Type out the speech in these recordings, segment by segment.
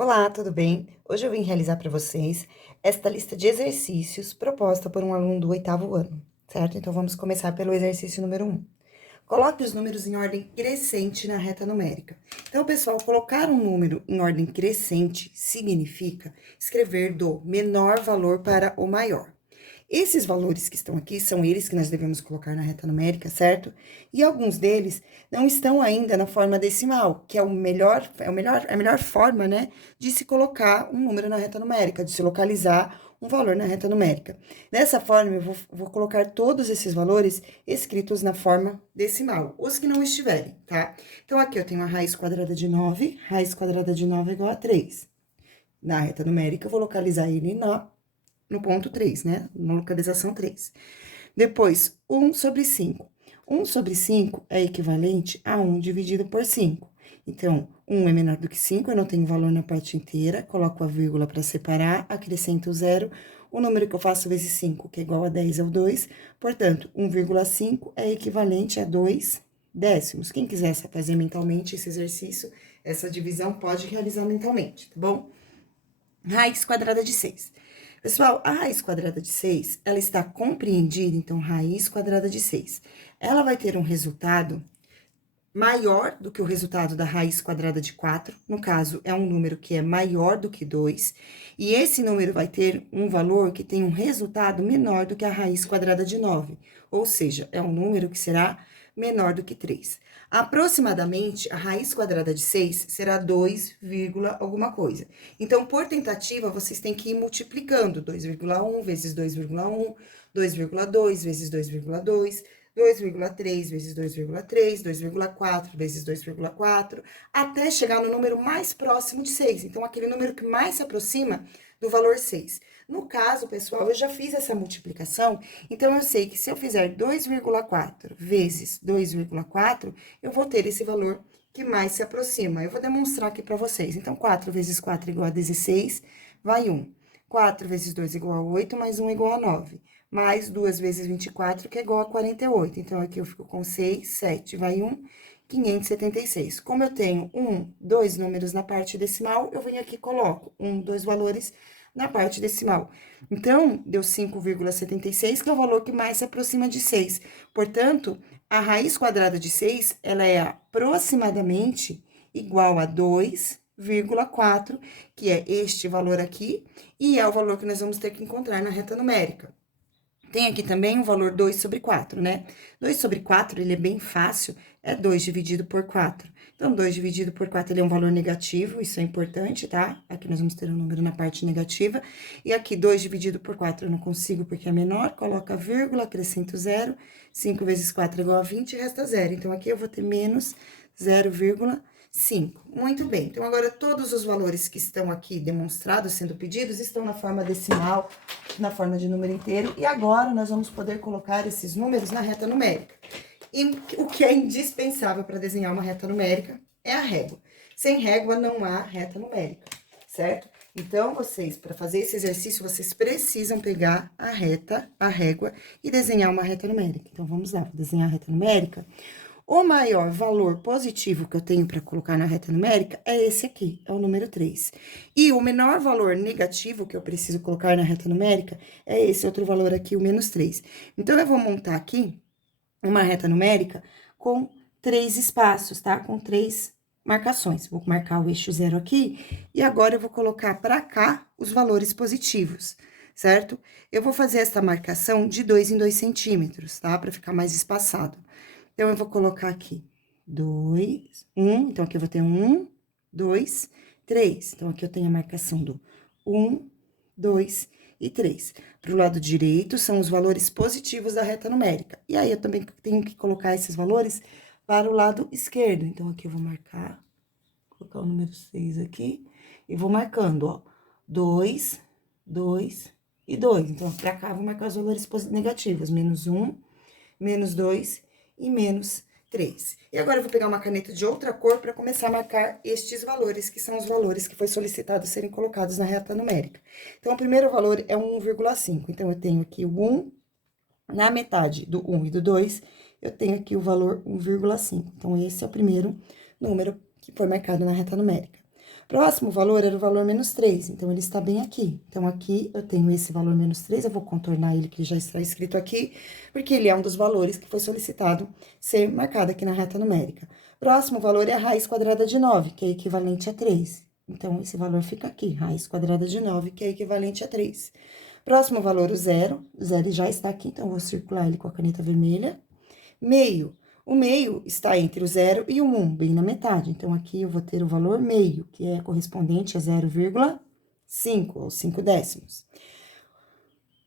Olá, tudo bem? Hoje eu vim realizar para vocês esta lista de exercícios proposta por um aluno do oitavo ano, certo? Então vamos começar pelo exercício número 1. Coloque os números em ordem crescente na reta numérica. Então, pessoal, colocar um número em ordem crescente significa escrever do menor valor para o maior. Esses valores que estão aqui são eles que nós devemos colocar na reta numérica, certo? E alguns deles não estão ainda na forma decimal, que é a melhor forma, né, de se colocar um número na reta numérica, de se localizar um valor na reta numérica. Dessa forma, eu vou colocar todos esses valores escritos na forma decimal, os que não estiverem, tá? Então, aqui eu tenho a raiz quadrada de 9, raiz quadrada de 9 é igual a 3. Na reta numérica, eu vou localizar ele no ponto 3, né? Na localização 3. Depois, 1 sobre 5. 1 sobre 5 é equivalente a 1 dividido por 5. Então, 1 é menor do que 5, eu não tenho valor na parte inteira, coloco a vírgula para separar, acrescento o zero, o número que eu faço vezes 5, que é igual a 10, é o 2, portanto, 1,5 é equivalente a 2 décimos. Quem quiser fazer mentalmente esse exercício, essa divisão pode realizar mentalmente, tá bom? Raiz quadrada de 6. Pessoal, a raiz quadrada de 6, ela está compreendida, então, raiz quadrada de 6. Ela vai ter um resultado maior do que o resultado da raiz quadrada de 4. No caso, é um número que é maior do que 2. E esse número vai ter um valor que tem um resultado menor do que a raiz quadrada de 9. Ou seja, é um número que será menor do que 3. Aproximadamente, a raiz quadrada de 6 será 2, alguma coisa. Então, por tentativa, vocês têm que ir multiplicando 2,1 vezes 2,1, 2,2 vezes 2,2, 2,3 vezes 2,3, 2,4 vezes 2,4, até chegar no número mais próximo de 6. Então, aquele número que mais se aproxima do valor 6. No caso, pessoal, eu já fiz essa multiplicação, então eu sei que se eu fizer 2,4 vezes 2,4, eu vou ter esse valor que mais se aproxima. Eu vou demonstrar aqui para vocês. Então, 4 vezes 4 igual a 16, vai 1. 4 vezes 2 igual a 8, mais 1 igual a 9. Mais 2 vezes 24, que é igual a 48. Então, aqui eu fico com 6, 7, vai 1, 576. Como eu tenho 2 números na parte decimal, eu venho aqui e coloco 2 valores na parte decimal. Então, deu 5,76, que é o valor que mais se aproxima de 6. Portanto, a raiz quadrada de 6, ela é aproximadamente igual a 2,4, que é este valor aqui, e é o valor que nós vamos ter que encontrar na reta numérica. Tem aqui também o valor 2 sobre 4, né? 2 sobre 4, ele é bem fácil, é 2 dividido por 4. Então, 2 dividido por 4, ele é um valor negativo, isso é importante, tá? Aqui nós vamos ter um número na parte negativa. E aqui, 2 dividido por 4, eu não consigo porque é menor, coloca vírgula, acrescento zero. 5 vezes 4 é igual a 20, resta zero. Então, aqui eu vou ter menos 0,5. Muito bem. Então, agora, todos os valores que estão aqui demonstrados, sendo pedidos, estão na forma decimal, na forma de número inteiro. E agora, nós vamos poder colocar esses números na reta numérica. E o que é indispensável para desenhar uma reta numérica é a régua. Sem régua, não há reta numérica, certo? Então, vocês, para fazer esse exercício, vocês precisam pegar a régua e desenhar uma reta numérica. Então, vamos lá, vou desenhar a reta numérica. O maior valor positivo que eu tenho para colocar na reta numérica é esse aqui, é o número 3. E o menor valor negativo que eu preciso colocar na reta numérica é esse outro valor aqui, o menos 3. Então, eu vou montar aqui uma reta numérica com 3 espaços, tá? Com 3 marcações. Vou marcar o eixo zero aqui, e agora eu vou colocar para cá os valores positivos, certo? Eu vou fazer essa marcação de 2 em 2 centímetros, tá? Para ficar mais espaçado. Então, eu vou colocar aqui 2, 1, então aqui eu vou ter 1, 2, 3. Então, aqui eu tenho a marcação do 1, 2 e 3. Para o lado direito, são os valores positivos da reta numérica. E aí, eu também tenho que colocar esses valores para o lado esquerdo. Então, aqui eu vou marcar, colocar o número 6 aqui, e vou marcando, ó, 2, 2 e 2. Então, para cá, eu vou marcar os valores negativos, menos 1, menos 2 e menos 3. E agora, eu vou pegar uma caneta de outra cor para começar a marcar estes valores, que são os valores que foi solicitado serem colocados na reta numérica. Então, o primeiro valor é 1,5. Então, eu tenho aqui o 1, na metade do 1 e do 2, eu tenho aqui o valor 1,5. Então, esse é o primeiro número que foi marcado na reta numérica. Próximo valor era o valor menos 3, então ele está bem aqui. Então, aqui eu tenho esse valor menos 3, eu vou contornar ele, que já está escrito aqui, porque ele é um dos valores que foi solicitado ser marcado aqui na reta numérica. Próximo valor é a raiz quadrada de 9, que é equivalente a 3. Então, esse valor fica aqui, raiz quadrada de 9, que é equivalente a 3. Próximo valor, o zero. O zero já está aqui, então, eu vou circular ele com a caneta vermelha. Meio. O meio está entre o 0 e o 1, bem na metade. Então, aqui eu vou ter o valor meio, que é correspondente a 0,5, ou 5 décimos.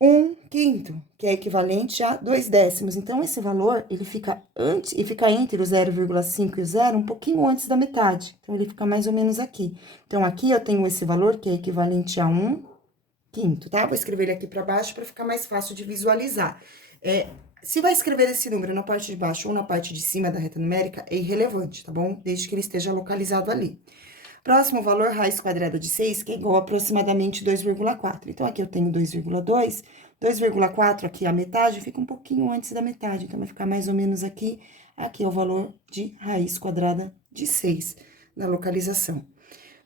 1/5, que é equivalente a 2 décimos. Então, esse valor, ele fica antes, e fica entre o 0,5 e o 0, um pouquinho antes da metade. Então, ele fica mais ou menos aqui. Então, aqui eu tenho esse valor, que é equivalente a 1/5, tá? Vou escrever ele aqui para baixo para ficar mais fácil de visualizar. Se vai escrever esse número na parte de baixo ou na parte de cima da reta numérica, é irrelevante, tá bom? Desde que ele esteja localizado ali. Próximo valor, raiz quadrada de 6, que é igual a aproximadamente 2,4. Então, aqui eu tenho 2,2. 2,4 aqui a metade, fica um pouquinho antes da metade. Então, vai ficar mais ou menos aqui. Aqui é o valor de raiz quadrada de 6, na localização.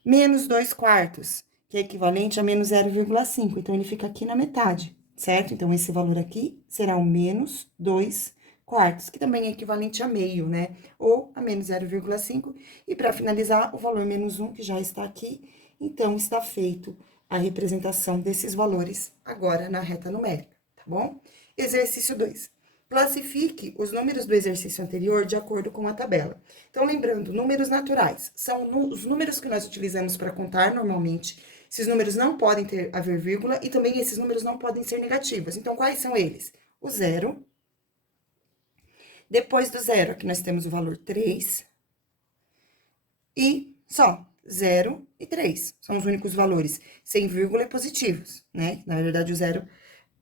Menos 2/4, que é equivalente a menos 0,5. Então, ele fica aqui na metade, certo? Então, esse valor aqui será o menos 2/4, que também é equivalente a meio, né? Ou a menos 0,5. E para finalizar, o valor menos 1, que já está aqui. Então, está feito a representação desses valores agora na reta numérica, tá bom? Exercício 2. Classifique os números do exercício anterior de acordo com a tabela. Então, lembrando, números naturais são os números que nós utilizamos para contar normalmente. Esses números não podem haver vírgula e também esses números não podem ser negativos. Então, quais são eles? O 0. Depois do 0, aqui nós temos o valor 3. E só, 0 e 3. São os únicos valores sem vírgula e positivos, né? Na verdade, o 0,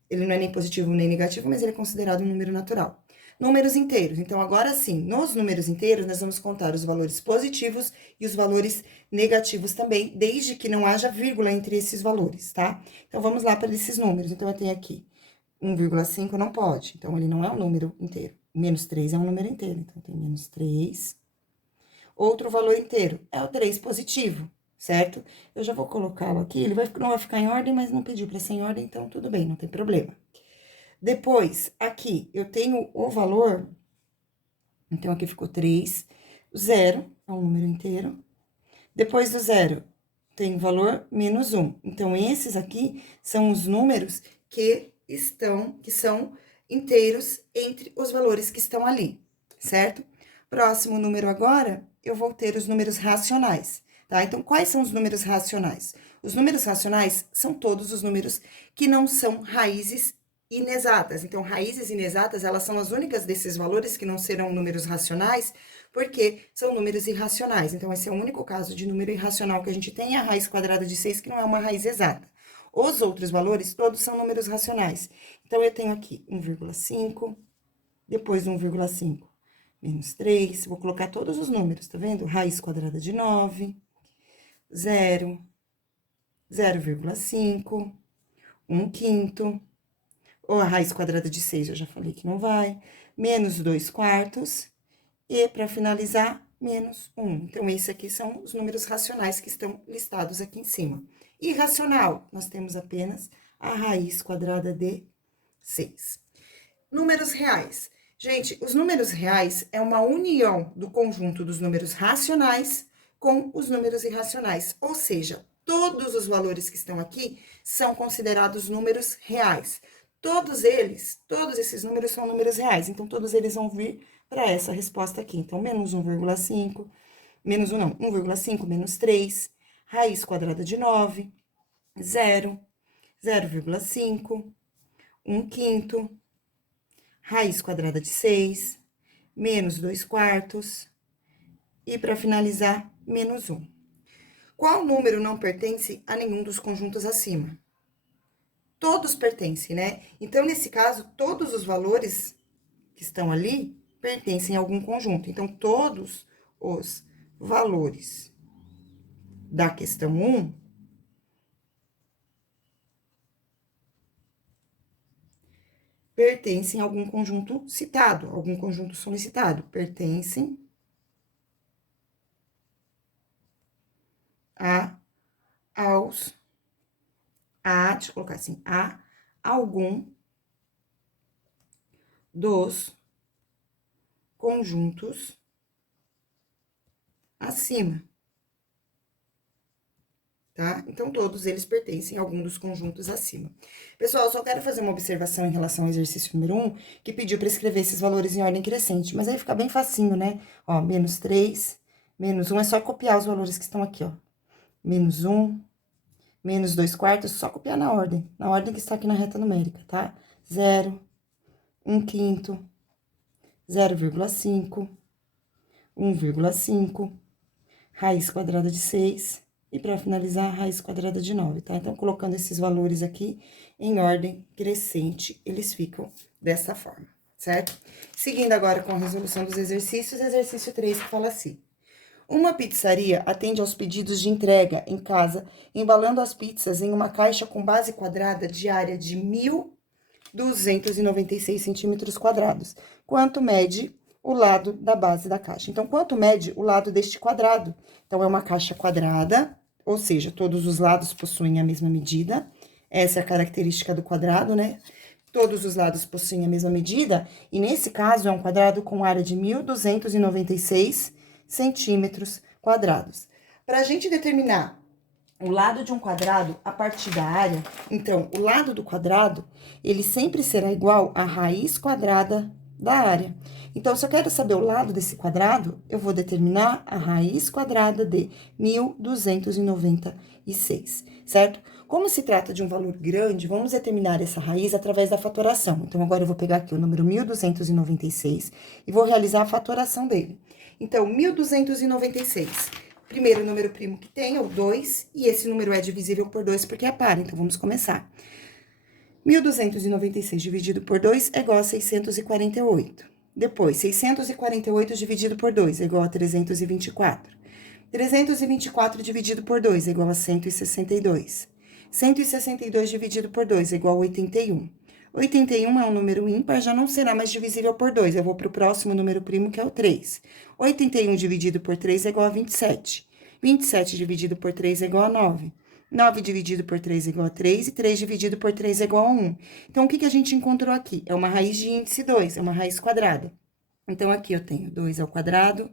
ele não é nem positivo nem negativo, mas ele é considerado um número natural. Números inteiros. Então, agora sim, nos números inteiros, nós vamos contar os valores positivos e os valores negativos também, desde que não haja vírgula entre esses valores, tá? Então, vamos lá para esses números. Então, eu tenho aqui 1,5 não pode, então, ele não é um número inteiro. Menos 3 é um número inteiro, então, tem menos 3. Outro valor inteiro é o 3 positivo, certo? Eu já vou colocá-lo aqui, ele não vai ficar em ordem, mas não pediu para ser em ordem, então, tudo bem, não tem problema. Depois, aqui, eu tenho o valor, então, aqui ficou 3, 0 é um número inteiro. Depois do 0, tem o valor menos 1. Então, esses aqui são os números que são inteiros entre os valores que estão ali, certo? Próximo número agora, eu vou ter os números racionais, tá? Então, quais são os números racionais? Os números racionais são todos os números que não são raízes inexatas. Então, raízes inexatas, elas são as únicas desses valores que não serão números racionais, porque são números irracionais. Então, esse é o único caso de número irracional que a gente tem, a raiz quadrada de 6, que não é uma raiz exata. Os outros valores, todos são números racionais. Então, eu tenho aqui 1,5, depois 1,5 menos 3, vou colocar todos os números, tá vendo? Raiz quadrada de 9, 0, 0,5, 1/5, ou a raiz quadrada de 6, eu já falei que não vai, menos 2/4, e, para finalizar, menos 1. Então, esses aqui são os números racionais que estão listados aqui em cima. Irracional, nós temos apenas a raiz quadrada de 6. Números reais. Gente, os números reais é uma união do conjunto dos números racionais com os números irracionais. Ou seja, todos os valores que estão aqui são considerados números reais. Todos esses números são números reais. Então, todos eles vão vir para essa resposta aqui. Então, menos 1,5, menos 1 não, 1,5 menos 3, raiz quadrada de 9, 0, 0,5, 1/5, raiz quadrada de 6, menos 2/4, e para finalizar, menos 1. Qual número não pertence a nenhum dos conjuntos acima? Todos pertencem, né? Então, nesse caso, todos os valores que estão ali pertencem a algum conjunto. Então, todos os valores da questão 1 pertencem a algum conjunto citado, algum conjunto solicitado. Pertencem deixa eu colocar assim, a algum dos conjuntos acima, tá? Então, todos eles pertencem a algum dos conjuntos acima. Pessoal, eu só quero fazer uma observação em relação ao exercício número 1, que pediu para escrever esses valores em ordem crescente, mas aí fica bem facinho, né? Ó, menos 3, menos 1, é só copiar os valores que estão aqui, ó. Menos 1, menos 2 quartos, só copiar na ordem que está aqui na reta numérica, tá? 0, 1 quinto, 0,5, 1,5, raiz quadrada de 6, e para finalizar, a raiz quadrada de 9, tá? Então, colocando esses valores aqui em ordem crescente, eles ficam dessa forma, certo? Seguindo agora com a resolução dos exercícios, exercício 3 que fala assim: uma pizzaria atende aos pedidos de entrega em casa, embalando as pizzas em uma caixa com base quadrada de área de 1.296 centímetros quadrados. Quanto mede o lado da base da caixa? Então, quanto mede o lado deste quadrado? Então, é uma caixa quadrada, ou seja, todos os lados possuem a mesma medida. Essa é a característica do quadrado, né? Todos os lados possuem a mesma medida, e nesse caso é um quadrado com área de 1.296 centímetros quadrados. Para a gente determinar o lado de um quadrado a partir da área, então, o lado do quadrado, ele sempre será igual à raiz quadrada da área. Então, se eu quero saber o lado desse quadrado, eu vou determinar a raiz quadrada de 1.296, certo? Como se trata de um valor grande, vamos determinar essa raiz através da fatoração. Então, agora eu vou pegar aqui o número 1.296 e vou realizar a fatoração dele. Então, 1.296, primeiro número primo que tem é o 2, e esse número é divisível por 2 porque é par, então vamos começar. 1.296 dividido por 2 é igual a 648. Depois, 648 dividido por 2 é igual a 324. 324 dividido por 2 é igual a 162. 162 dividido por 2 é igual a 81. 81 é um número ímpar, já não será mais divisível por 2. Eu vou para o próximo número primo, que é o 3. 81 dividido por 3 é igual a 27. 27 dividido por 3 é igual a 9. 9 dividido por 3 é igual a 3, e 3 dividido por 3 é igual a 1. Então, o que a gente encontrou aqui? É uma raiz de índice 2, é uma raiz quadrada. Então, aqui eu tenho 2 ao quadrado,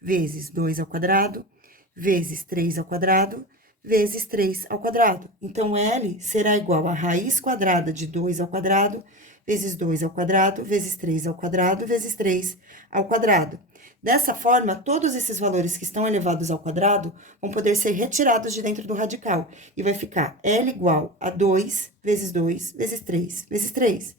vezes 2 ao quadrado, vezes 3 ao quadrado, vezes 3 ao quadrado. Então, L será igual a raiz quadrada de 2 ao quadrado, vezes 2 ao quadrado, vezes 3 ao quadrado, vezes 3 ao quadrado. Dessa forma, todos esses valores que estão elevados ao quadrado vão poder ser retirados de dentro do radical. E vai ficar L igual a 2 vezes 2 vezes 3 vezes 3.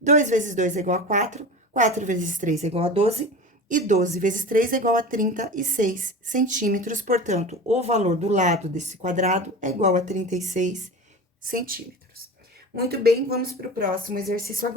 2 vezes 2 é igual a 4, 4 vezes 3 é igual a 12, e 12 vezes 3 é igual a 36 centímetros. Portanto, o valor do lado desse quadrado é igual a 36 centímetros. Muito bem, vamos para o próximo exercício agora.